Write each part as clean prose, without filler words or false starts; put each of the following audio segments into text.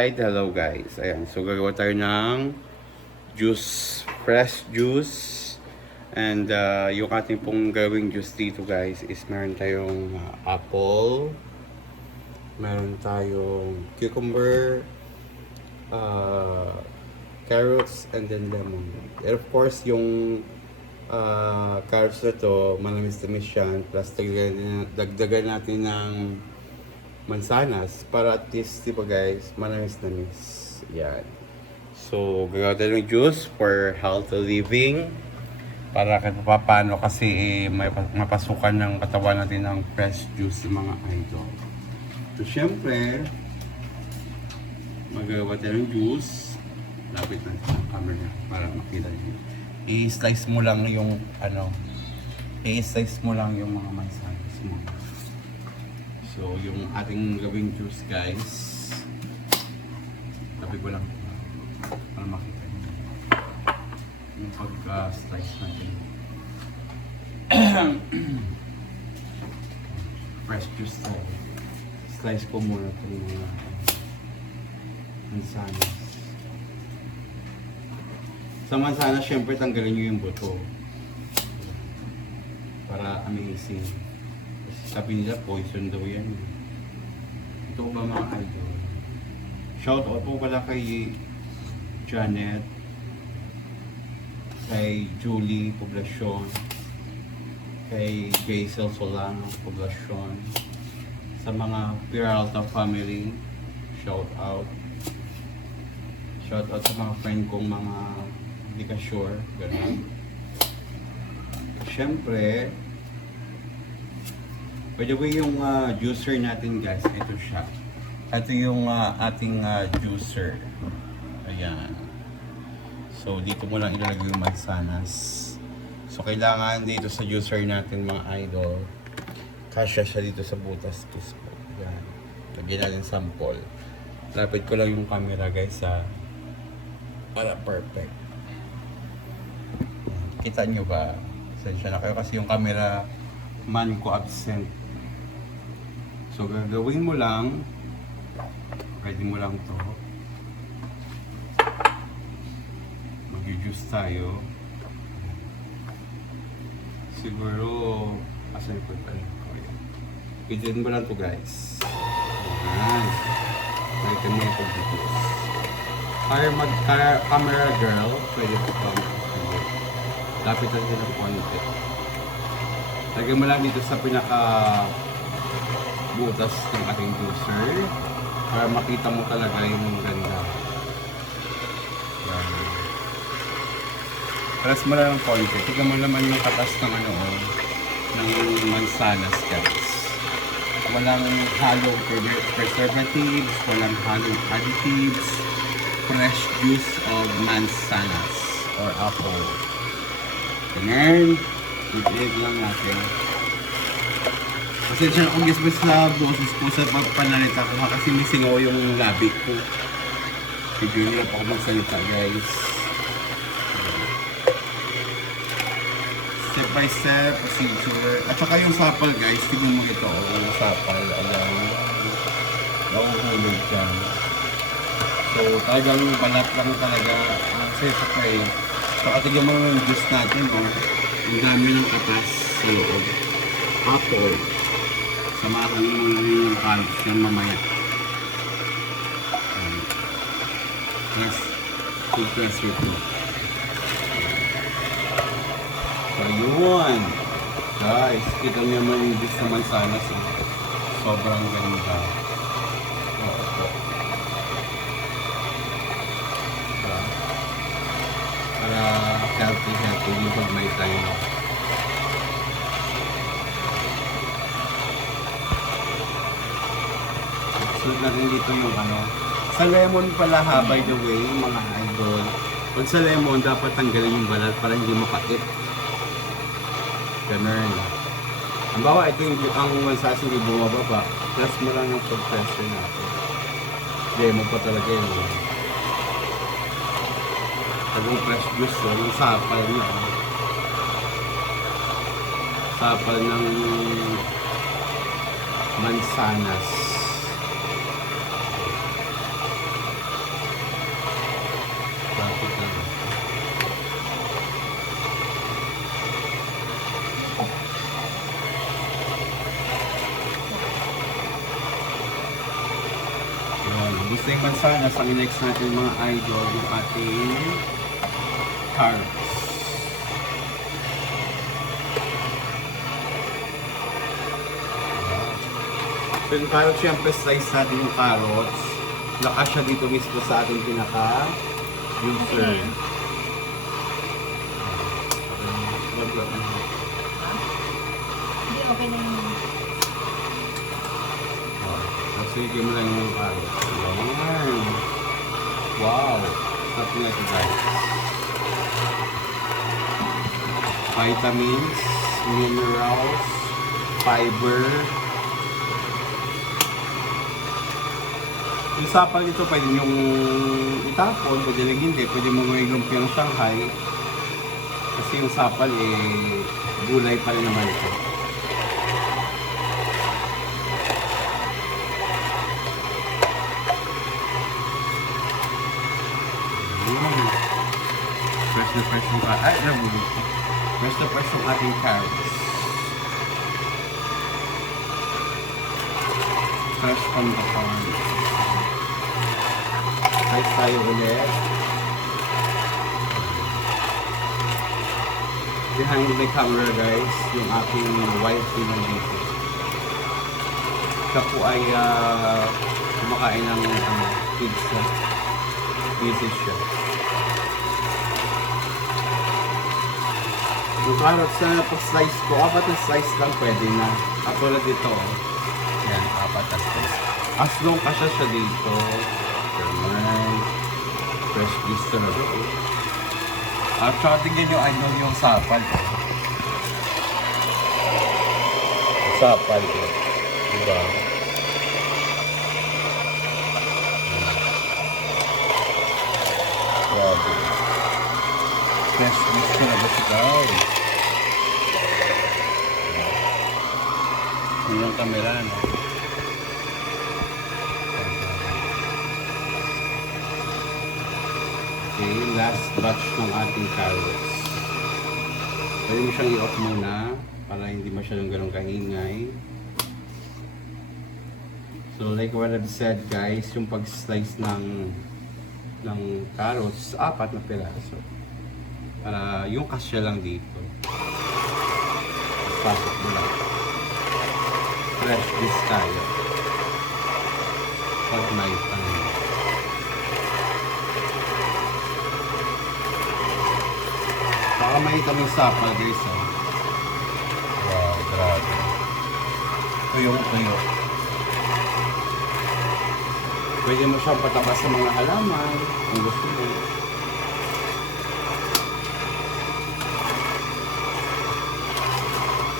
Right, hello guys. Ayan, so gagawa tayo ng juice, fresh juice. And yung ating pong gawing juice dito guys is meron tayong apple, meron tayong cucumber, carrots, and then lemon. And of course, yung carrots na to, manamis-tamis yan. Plus, dagdagan natin ng mansanas para at least, di ba guys, manamis-namis. Yan. So, gagawa tayo ng juice for healthy living. Para kahit paano kasi may mapasukan ng katawan natin ng fresh juice ng mga idol. So, syempre, magagawa tayo ng juice. Lapit natin sa camera para makita nyo. I-slice mo lang yung i-slice mo lang yung mga mansanas mo. So, yung ating gawing juice guys, tabi ko lang para makita nyo yung pagka-slice natin. Fresh juice tayo. Slice ko muna itong mga mansanas. Sa mansanas, syempre tanggalin nyo yung buto para amazing. Sabi nila, poison daw yan. Ito ba mga idol? Shout out po pala kay Janet, kay Julie Poblacion, kay Basil Solano Poblacion, sa mga Peralta family, shout out. Shout out sa mga friend kong mga hindi ka sure, gano'n. Siyempre, by the way, yung juicer natin guys, ito siya. Ito yung ating juicer. Ayan. So, dito mo lang ilalagay yung mansanas. So, kailangan dito sa juicer natin mga idol, kasya siya dito sa butas. Ayan. Lagyan natin sample. Lapit ko lang yung camera guys para perfect. Kita nyo ba? Sensya na kayo kasi yung camera man ko absent. So, gagawin mo lang, pwede mo lang to. Mag-juice tayo. Siguro, asan ko tayo? Pidin mo lang to guys. Ayan. Pwede mo lang pag-juice. Kaya mag-camera girl, pwede ko pa. Lapit natin ng konti. Lagyan mo lang dito sa pinaka butas ng ating juicer para makita mo talaga yung ganda. Yan. Press mo lang ng konti. Tignan mo naman yung katas ng ng mansanas guys. Walang halong preservatives, walang halong additives. Fresh juice of mansanas or apple. Ganyan. I-egg lang natin. Pasensya na kung guys sa boses ko sa panalita ko kasi may singaw yung labi ko. Medyo hirap ako magsalita guys. Step by step, procedure. At saka yung sapal guys, tignan mo ito. Yung sapal, alam. Nakuhulog dyan. So talagang balat lang talaga. Kasi sa kay. Saka tignan mo yung juice natin. Ang dami ng katas sa loob. Apple. Samahan mo lang yung carrots ng mamaya. Plus, food plus ito. So, yun. Guys, kita nyo naman yung juice ng mansanas. Sobrang ganda. Oo. Para healthy yung pag may time. Sunod natin dito yung sa lemon pala ha, by the way, mga idol. Pag sa lemon, dapat tanggalin yung balat para hindi mapait. Ganun. Ang bawa, ito yung ang mansanas hindi bumababa. Plus mo lang yung pag-pressure natin. Lemon pa talaga yun. Tagong fresh juice, yung sapal na. Sapal ng mansanas. Gusto yung mansanas, ang next natin mga idol, yung ating carrots. So yung carrots, syempre slice natin yung carrots. Lakas siya dito mismo sa ating pinaka-user. Hindi, okay na yun. Sige mo lang yung carrots. Ayan. Wow! Stop na ito guys. Vitamins, minerals, fiber. Yung sapal nito pwede yung itapon, pwede lang hindi. Pwede mo gawin lumpiang Shanghai. Kasi yung sapal gulay pa rin naman ito. Fresh na fresh yung fresh na fresh yung ating carrots. Fresh from the farm. Rice tayo ulit. Behind the camera guys, yung aking wife nandito. Siya po ay kumakain ng pizza. Visit siya. Yung carrots na napag-slice ko, 4 na slice lang pwede na. Katulad dito. Yan, 4 na slice. As long kasya siya dito. German. Fresh blister na doon. At saka tingnan nyo, I know yung sapal. Sapal. Diba? Grabe. Fresh blister na ba siya guys? Yun yung camera, no? Okay, last batch ng ating carrots. Pwede mo siyang i-off muna para hindi masyadong ganun kaingay. So like what I've said guys, yung pag-slice ng carrots, 4 na piraso. Para yung kasya lang dito. Pasok mo lang. Fresh this tayo. Pag may time. Baka makita mo yung sapal guys. Wow, grabe. Tuyong-tuyo. Pwede mo siyang patabas sa mga halaman kung gusto mo.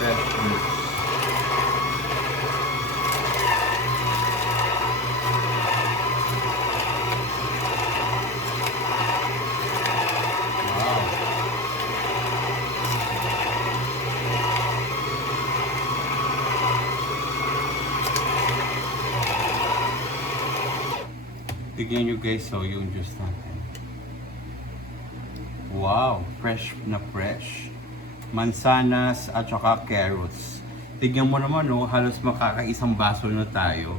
Fresh juice. Wow. Tignan nyo guys, so yung juice natin. Wow, fresh na fresh. Mansanas at saka carrots. Tignan mo naman, no, halos makakaisang baso na tayo.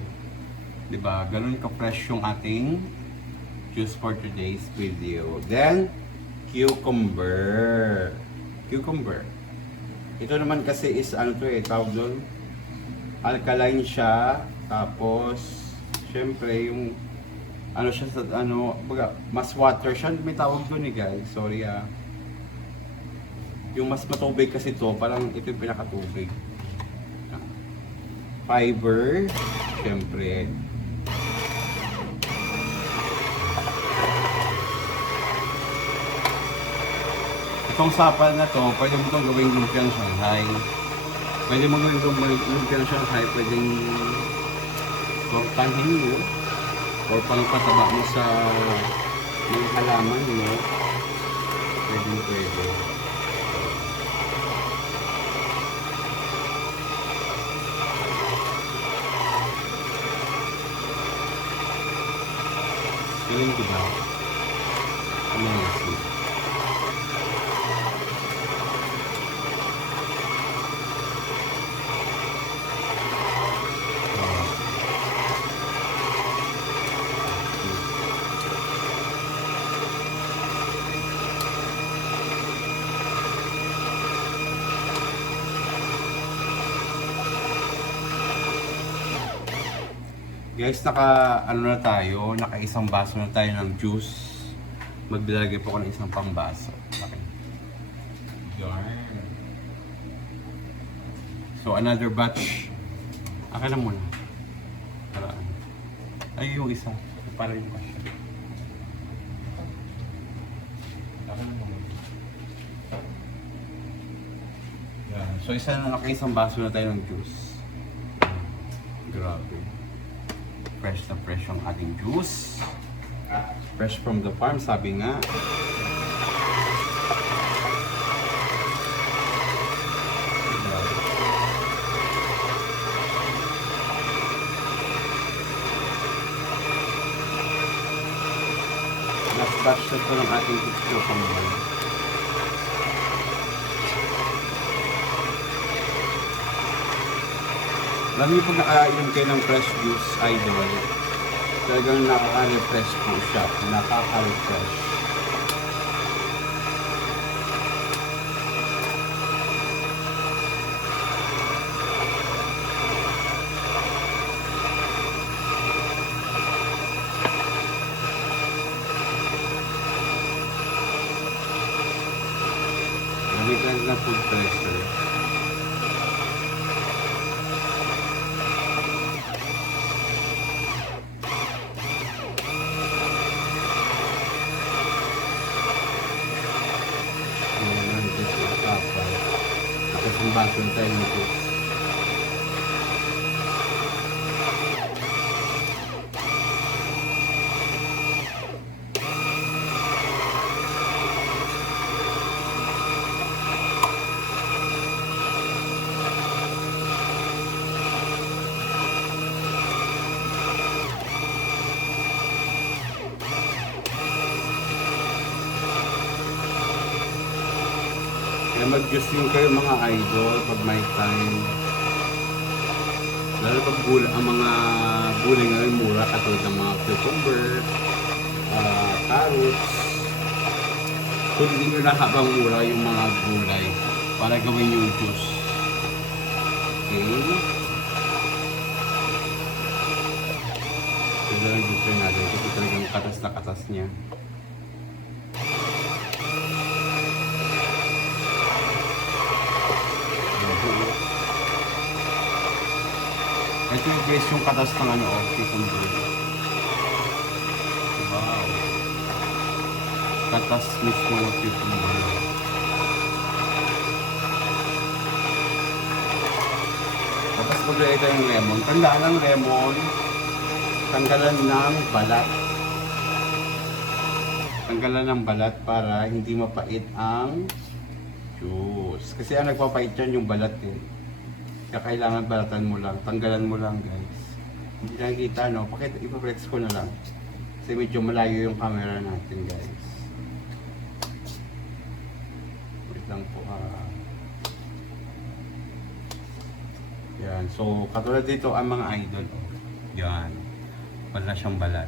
'Di ba? Ganun ka-fresh yung ating juice for today's video. Then, cucumber. Cucumber. Ito naman kasi is ano to tawag doon. Alkaline siya. Tapos, syempre yung ano siya sa mas water siya. May tawag doon guys. Sorry Yung mas matubig kasi to, parang ito yung pinakatubig. Fiber, syempre. Itong sapal na to, pwede mo itong gawing lumpiang Shanghai. Pwede mo gawing lumpiang Shanghai, pwedeng tortahin mo or pangpataba mo sa mga halaman mo. Pwede. Feeling ko ba? Amazing. Guys, naka isang baso na tayo ng juice. Maglalagay po ako ng isang pang baso. Okay. Yarn. So, another batch. Akin na muna. Para ano. Ay, yung isa. Para yung kasya. Akin na muna. Yan. So, naka-isang baso na tayo ng juice. Grabe. Fresh na fresh yung ating juice. Fresh from the farm, sabi nga. Last batch na ito ng ating picture from the Alam niyo pag nakainom kayo ng fresh juice, idol, talagang nakaka-refresh po siya. Nakaka-refresh. Gamit lang na food pressure. Nakasang baso na tayo nito. Kaya mag-juice yung kayo mga idol pag may time. Lalo pag ang mga gulay ngayon mura katulad ng mga cucumber, carrots. So hindi nyo na habang mura yung mga gulay para gawin yung juice. Okay. So lang juice natin kasi talagang katas na katas niya. Ito yung guys yung katas ng ano, cucumber. Wow. Katas mismo ng cucumber. Tapos maglagay tayo ng lemon. Tandaan ng lemon, tanggalan ng balat. Tanggalan ng balat para hindi mapait ang juice. Kasi ang nagpapait yan yung balat eh. Kaya kailangan balatan mo lang, tanggalan mo lang guys. Hindi nakikita no, ipaplex ko na lang. Kasi medyo malayo yung camera natin guys. Wait lang po Yan, so katulad dito ang mga idol. Yan, wala siyang balat.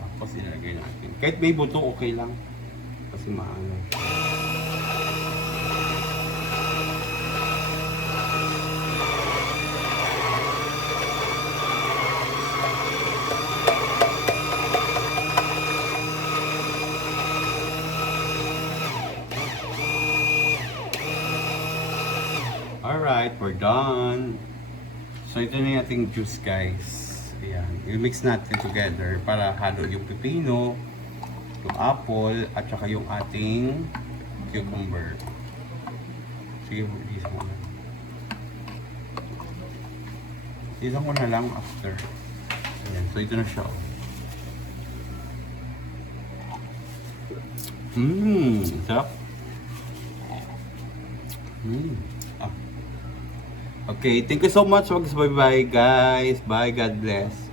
Tapos ilagay natin. Kahit may buto okay lang. Kasi maano siya. Alright, we're done. So ito na yung ating juice guys. Ayan, i-mix natin together para halo yung pepino, yung apple, at saka yung ating cucumber. Sige, isa mo na. Isa mo na lang after. Ayan, so ito na siya. Sarap. Okay, thank you so much. Bye-bye guys. Bye, God bless.